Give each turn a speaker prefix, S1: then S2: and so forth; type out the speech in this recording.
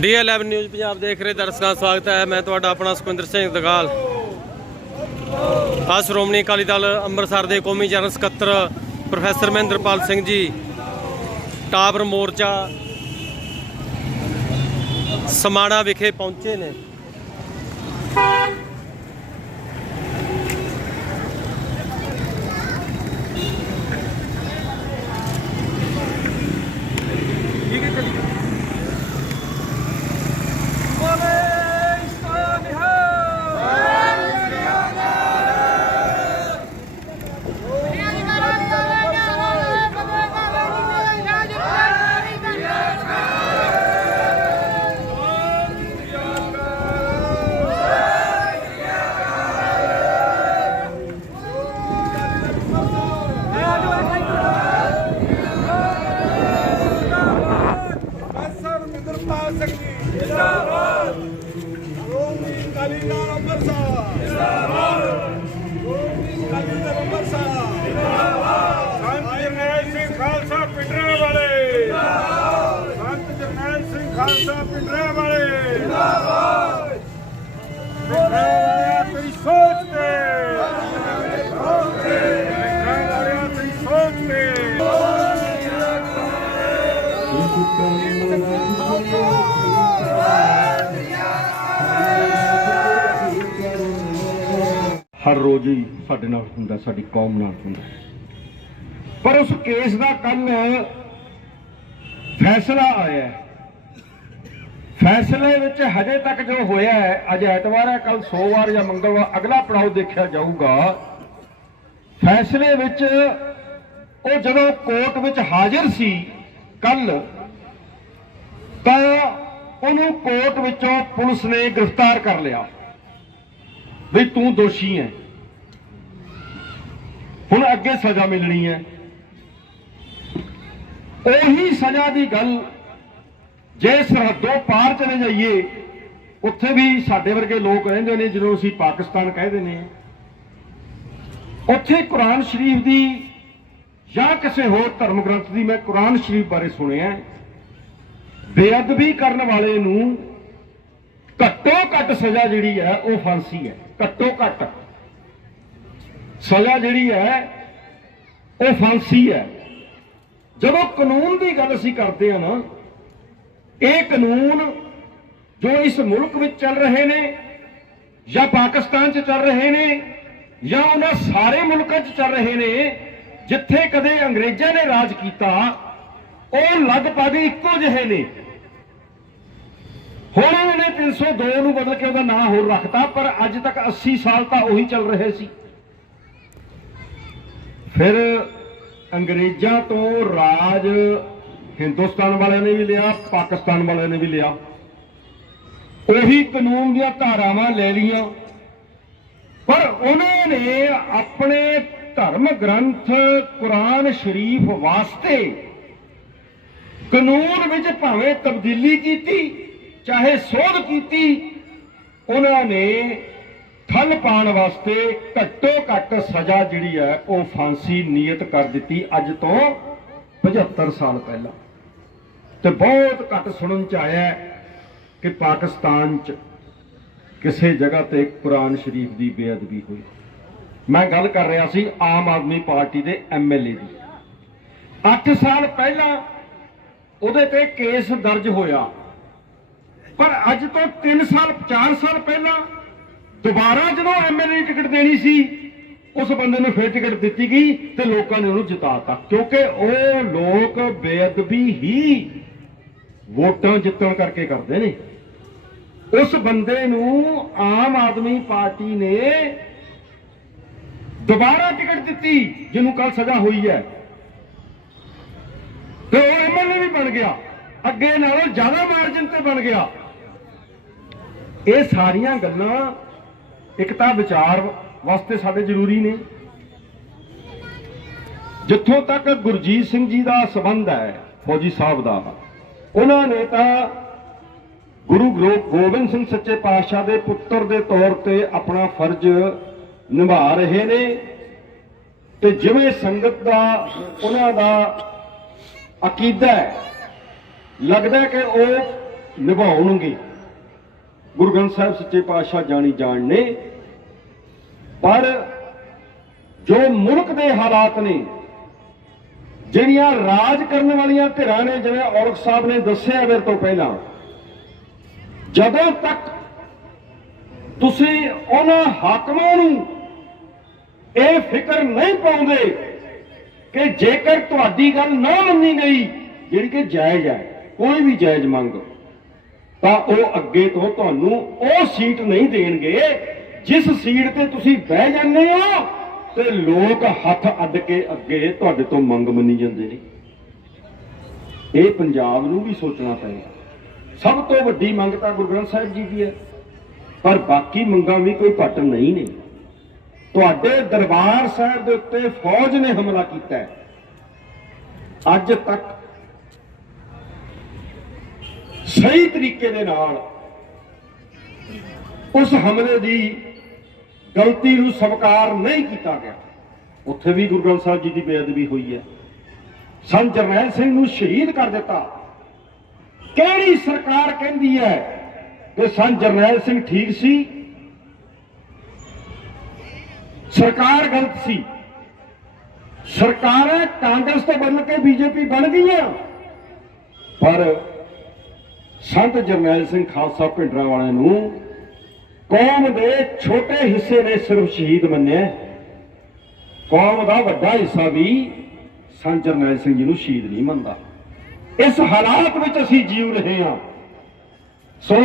S1: ਡੀ11 news Punjab ਦੇਖ ਰਹੇ ਦਰਸ਼ਕਾਂ ਦਾ ਸਵਾਗਤ ਹੈ। ਮੈਂ ਤੁਹਾਡਾ ਆਪਣਾ ਸੁਖਵਿੰਦਰ ਸਿੰਘ ਦਗਾਲ। ਆ ਸ਼੍ਰੋਮਣੀ ਅਕਾਲੀ ਦਲ ਅੰਮ੍ਰਿਤਸਰ ਦੇ ਕੌਮੀ ਜਨਰਲ ਸਕੱਤਰ ਪ੍ਰੋਫੈਸਰ ਮਹਿੰਦਰਪਾਲ ਸਿੰਘ ਜੀ ਟਾਵਰ ਮੋਰਚਾ, ਸਮਾਣਾ ਵਿਖੇ ਪਹੁੰਚੇ ਨੇ
S2: ਪ੍ਰੋਫੈਸਰ ਮਿੰਦਰਪਾਲ ਸਿੰਘ ਜੀ ਜਿੰਦਾਬਾਦ ਸ਼੍ਰੋਮਣੀ ਅਕਾਲੀ ਦਲ ਅੰਮ੍ਰਿਤਸਰ ਜਿੰਦਾਬਾਦ ਸ਼੍ਰੋਮਣੀ ਅਕਾਲੀ ਦਲ ਅੰਮ੍ਰਿਤਸਰ ਜਿੰਦਾਬਾਦ ਸੰਤ ਜਰਨੈਲ ਸਿੰਘ ਖਾਲਸਾ ਪਿੰਡਰਾਂ ਵਾਲੇ ਜਿੰਦਾਬਾਦ ਸੰਤ ਜਰਨੈਲ ਸਿੰਘ ਖਾਲਸਾ ਪਿੰਡਰਾਂ ਵਾਲੇ ਜਿੰਦਾਬਾਦ ਪਿੰਡਰਾਂ ਤੇਰੀ ਸੋਚ ਤੇ ਪਿੰਡਰਾਂ ਵਾਲਿਆਂ ਤੇਰੀ ਸੋਚ ਤੇ
S3: ਹਰ ਰੋਜ਼ ਹੀ ਸਾਡੇ ਨਾਲ ਹੁੰਦਾ, ਸਾਡੀ ਕੌਮ ਨਾਲ ਹੁੰਦਾ। ਪਰ ਉਸ ਕੇਸ ਦਾ ਕੱਲ ਫੈਸਲਾ ਆਇਆ ਫੈਸਲੇ ਵਿੱਚ ਹਜੇ ਤੱਕ ਜੋ ਹੋਇਆ ਹੈ, ਅੱਜ ਐਤਵਾਰ ਹੈ ਕੱਲ ਸੋਮਵਾਰ ਜਾਂ ਮੰਗਲਵਾਰ, ਅਗਲਾ ਪੜਾਅ ਦੇਖਿਆ ਜਾਊਗਾ। ਫੈਸਲੇ ਵਿੱਚ ਉਹ ਜਦੋਂ ਕੋਰਟ ਵਿੱਚ ਹਾਜ਼ਰ ਸੀ ਕੱਲ ਤਾਂ ਉਹਨੂੰ ਕੋਰਟ ਵਿੱਚੋਂ ਪੁਲਿਸ ਨੇ ਗ੍ਰਿਫਤਾਰ ਕਰ ਲਿਆ। ਵੀ ਤੂੰ ਦੋਸ਼ੀ ਹੈ ਹੁਣ ਅੱਗੇ ਸਜ਼ਾ ਮਿਲਣੀ ਹੈ ਉਹੀ ਸਜ਼ਾ ਦੀ ਗੱਲ, ਜੇ ਸਰਹੱਦੋਂ ਪਾਰ ਚਲੇ ਜਾਈਏ, ਉੱਥੇ ਵੀ ਸਾਡੇ ਵਰਗੇ ਲੋਕ ਰਹਿੰਦੇ ਨੇ ਜਿਹਨੂੰ ਅਸੀਂ ਪਾਕਿਸਤਾਨ ਕਹਿੰਦੇ ਨੇ ਉੱਥੇ ਕੁਰਾਨ ਸ਼ਰੀਫ ਦੀ ਜਾਂ ਕਿਸੇ ਹੋਰ ਧਰਮ ਗ੍ਰੰਥ ਦੀ ਮੈਂ ਕੁਰਾਨ ਸ਼ਰੀਫ ਬਾਰੇ ਸੁਣਿਆ। ਬੇਅਦਬੀ ਕਰਨ ਵਾਲੇ ਨੂੰ ਘੱਟੋ ਘੱਟ ਸਜ਼ਾ ਜਿਹੜੀ ਹੈ ਉਹ ਫਾਂਸੀ ਹੈ, ਘੱਟੋ ਘੱਟ। ਸਜ਼ਾ ਜਿਹੜੀ ਹੈ ਉਹ ਫਾਂਸੀ ਹੈ। ਜਦੋਂ ਕਾਨੂੰਨ ਦੀ ਗੱਲ ਅਸੀਂ ਕਰਦੇ ਹਾਂ ਨਾ, ਇਹ ਕਾਨੂੰਨ ਜੋ ਇਸ ਮੁਲਕ ਵਿੱਚ ਚੱਲ ਰਹੇ ਨੇ, ਜਾਂ ਪਾਕਿਸਤਾਨ 'ਚ ਚੱਲ ਰਹੇ ਨੇ, ਜਾਂ ਉਹਨਾਂ ਸਾਰੇ ਮੁਲਕਾਂ 'ਚ ਚੱਲ ਰਹੇ ਨੇ, ਜਿੱਥੇ ਕਦੇ ਅੰਗਰੇਜ਼ਾਂ ਨੇ ਰਾਜ ਕੀਤਾ ਉਹ ਲਗਭਗ ਇੱਕੋ ਜਿਹੇ ਨੇ। ਹੁਣ ਉਹਨੇ 302 ਨੂੰ ਬਦਲ ਕੇ ਉਹਦਾ ਨਾਂ ਹੋਰ ਰੱਖਤਾ, ਪਰ ਅੱਜ ਤੱਕ 80 ਸਾਲ ਤਾਂ ਉਹੀ ਚੱਲ ਰਹੇ ਸੀ। ਫਿਰ ਅੰਗਰੇਜ਼ਾਂ ਤੋਂ ਰਾਜ ਹਿੰਦੁਸਤਾਨ ਵਾਲਿਆਂ ਨੇ ਵੀ ਲਿਆ, ਪਾਕਿਸਤਾਨ ਵਾਲਿਆਂ ਨੇ ਵੀ ਲਿਆ। ਉਹੀ ਕਾਨੂੰਨ ਦੀਆਂ ਧਾਰਾਵਾਂ ਲੈ ਲਈਆਂ। ਪਰ ਉਹਨਾਂ ਨੇ ਆਪਣੇ ਧਰਮ ਗ੍ਰੰਥ, ਕੁਰਾਨ ਸ਼ਰੀਫ ਵਾਸਤੇ ਕਾਨੂੰਨ ਵਿੱਚ ਭਾਵੇਂ ਤਬਦੀਲੀ ਕੀਤੀ, ਚਾਹੇ ਸੋਧ ਕੀਤੀ, ਉਹਨਾਂ ਨੇ ਠੱਲ ਪਾਉਣ ਵਾਸਤੇ ਘੱਟੋ ਘੱਟ ਸਜ਼ਾ ਜਿਹੜੀ ਹੈ, ਉਹ ਫਾਂਸੀ ਨਿਯਤ ਕਰ ਦਿੱਤੀ ਅੱਜ ਤੋਂ 75 ਸਾਲ ਪਹਿਲਾਂ। ਤੇ ਬਹੁਤ ਘੱਟ ਸੁਣਨ ਚ ਆਇਆ ਕਿ ਪਾਕਿਸਤਾਨ ਚ ਕਿਸੇ ਜਗ੍ਹਾ ਤੇ ਕੁਰਾਨ ਸ਼ਰੀਫ ਦੀ ਬੇਅਦਬੀ ਹੋਈ। ਮੈਂ ਗੱਲ ਕਰ ਰਿਹਾ ਸੀ ਆਮ ਆਦਮੀ ਪਾਰਟੀ ਦੇ ਐਮਐਲਏ ਦੀ। 8 ਸਾਲ ਪਹਿਲਾਂ ਉਹਦੇ ਤੇ ਕੇਸ ਦਰਜ ਹੋਇਆ। ਪਰ ਅੱਜ ਤੋਂ 3 ਸਾਲ 4 ਸਾਲ ਪਹਿਲਾਂ ਦੁਬਾਰਾ ਜਦੋਂ ਐਮਐਲਏ ਟਿਕਟ ਦੇਣੀ ਸੀ, ਉਸ ਬੰਦੇ ਨੂੰ ਫਿਰ ਟਿਕਟ ਦਿੱਤੀ ਗਈ ਤੇ ਲੋਕਾਂ ਨੇ ਉਹਨੂੰ ਜਿਤਾਤਾ। ਕਿਉਂਕਿ ਉਹ ਲੋਕ ਬੇਅਦਬੀ ਹੀ ਵੋਟਾਂ ਜਿੱਤਣ ਕਰਕੇ ਕਰਦੇ ਨੇ। ਉਸ ਬੰਦੇ ਨੂੰ ਆਮ ਆਦਮੀ ਪਾਰਟੀ ਨੇ ਦੁਬਾਰਾ ਟਿਕਟ ਦਿੱਤੀ, ਜਿਹਨੂੰ ਕੱਲ ਸਜ਼ਾ ਹੋਈ ਹੈ। ਤੇ ਉਹ ਐਮਐਲਏ ਵੀ ਬਣ ਗਿਆ। ਅੱਗੇ ਨਾਲੋਂ ਜ਼ਿਆਦਾ ਮਾਰਜਨ ਤੇ ਬਣ ਗਿਆ। ਇਹ ਸਾਰੀਆਂ ਗੱਲਾਂ ਇੱਕ ਤਾਂ ਵਿਚਾਰ ਵਾਸਤੇ ਸਾਡੇ ਜ਼ਰੂਰੀ ਨੇ। ਜਿੱਥੋਂ ਤੱਕ ਗੁਰਜੀਤ ਸਿੰਘ ਜੀ ਦਾ ਸਬੰਧ ਹੈ, ਫੌਜੀ ਸਾਹਿਬ ਦਾ, ਉਹਨਾਂ ਨੇ ਤਾਂ ਗੁਰੂ ਗ੍ਰੋ- ਗੋਬਿੰਦ ਸਿੰਘ ਸੱਚੇ ਪਾਤਸ਼ਾਹ ਦੇ ਪੁੱਤਰ ਦੇ ਤੌਰ ਤੇ ਆਪਣਾ ਫਰਜ਼ ਨਿਭਾ ਰਹੇ ਨੇ। ਤੇ ਜਿਵੇਂ ਸੰਗਤ ਦਾ, ਉਹਨਾਂ ਦਾ ਅਕੀਦਾ ਹੈ ਲੱਗਦਾ ਕਿ ਉਹ ਨਿਭਾਉਣਗੇ। ਗੁਰੂ ਗ੍ਰੰਥ ਸਾਹਿਬ ਸੱਚੇ ਪਾਤਸ਼ਾਹ ਜਾਣੀ ਜਾਣ ਨੇ। ਪਰ ਜੋ ਮੁਲਕ ਦੇ ਹਾਲਾਤ ਨੇ, ਜਿਹੜੀਆਂ ਰਾਜ ਕਰਨ ਵਾਲੀਆਂ ਧਿਰਾਂ ਨੇ, ਜਿਵੇਂ ਔਰਖ ਸਾਹਿਬ ਨੇ ਦੱਸਿਆ ਮੇਰੇ ਤੋਂ ਪਹਿਲਾਂ, ਜਦੋਂ ਤੱਕ ਤੁਸੀਂ ਉਹਨਾਂ ਹਾਕਮਾਂ ਨੂੰ ਇਹ ਫਿਕਰ ਨਹੀਂ ਪਾਉਂਦੇ ਕਿ ਜੇਕਰ ਤੁਹਾਡੀ ਗੱਲ ਨਾ ਮੰਨੀ ਗਈ, ਜਿਹੜੀ ਕਿ ਜਾਇਜ਼ ਹੈ ਕੋਈ ਵੀ ਜਾਇਜ਼ ਮੰਗ, ਤਾਂ ਉਹ ਅੱਗੇ ਤੋਂ ਤੁਹਾਨੂੰ ਉਹ ਸੀਟ ਨਹੀਂ ਦੇਣਗੇ ਜਿਸ ਸੀਟ ਤੇ ਤੁਸੀਂ ਬਹਿ ਜਾਂਦੇ ਹੋ ਤੇ ਲੋਕ ਹੱਥ ਅੱਡ ਕੇ ਅੱਗੇ ਤੁਹਾਡੇ ਤੋਂ ਮੰਗ ਮੰਨੀ ਜਾਂਦੇ ਨੇ। ਇਹ ਪੰਜਾਬ ਨੂੰ ਵੀ ਸੋਚਣਾ ਪਏਗਾ। ਸਭ ਤੋਂ ਵੱਡੀ ਮੰਗ ਤਾਂ ਗੁਰੂ ਗ੍ਰੰਥ ਸਾਹਿਬ ਜੀ ਦੀ ਹੈ, ਪਰ ਬਾਕੀ ਮੰਗਾਂ ਵੀ ਕੋਈ ਘੱਟ ਨਹੀਂ ਨੇ। ਤੁਹਾਡੇ ਦਰਬਾਰ ਸਾਹਿਬ ਦੇ ਉੱਤੇ ਫੌਜ ਨੇ ਹਮਲਾ ਕੀਤਾ ਹੈ। ਅੱਜ ਤੱਕ ਸਹੀ ਤਰੀਕੇ ਦੇ ਨਾਲ ਉਸ ਹਮਲੇ ਦੀ ਗਲਤੀ ਨੂੰ ਸਵੀਕਾਰ ਨਹੀਂ ਕੀਤਾ ਗਿਆ। ਉੱਥੇ ਵੀ ਗੁਰੂ ਗ੍ਰੰਥ ਸਾਹਿਬ ਜੀ ਦੀ ਬੇਅਦਬੀ ਹੋਈ ਹੈ। ਸੰਤ ਜਰਨੈਲ ਸਿੰਘ ਨੂੰ ਸ਼ਹੀਦ ਕਰ ਦਿੱਤਾ। ਕਿਹੜੀ ਸਰਕਾਰ ਕਹਿੰਦੀ ਹੈ ਕਿ ਸੰਤ ਜਰਨੈਲ ਸਿੰਘ ਠੀਕ ਸੀ? ਸਰਕਾਰ ਗਲਤ ਸੀ। ਸਰਕਾਰਾਂ ਕਾਂਗਰਸ ਤੋਂ ਬਦਲ ਕੇ ਬੀਜੇਪੀ ਬਣ ਗਈਆਂ। ਪਰ ਸੰਤ ਜਰਨੈਲ ਸਿੰਘ ਖਾਲਸਾ ਭਿੰਡਰਾਂ ਵਾਲਿਆਂ ਨੂੰ ਕੌਮ ਦੇ ਛੋਟੇ ਹਿੱਸੇ ਨੇ ਸਿਰਫ ਸ਼ਹੀਦ ਮੰਨਿਆ ਕੌਮ ਦਾ ਵੱਡਾ ਹਿੱਸਾ ਵੀ ਸੰਤ ਜਰਨੈਲ ਸਿੰਘ ਜੀ ਨੂੰ ਸ਼ਹੀਦ ਨਹੀਂ ਮੰਨਦਾ। ਇਸ ਹਾਲਾਤ ਵਿੱਚ ਅਸੀਂ ਜੀਵ ਰਹੇ ਹਾਂ। ਸੋ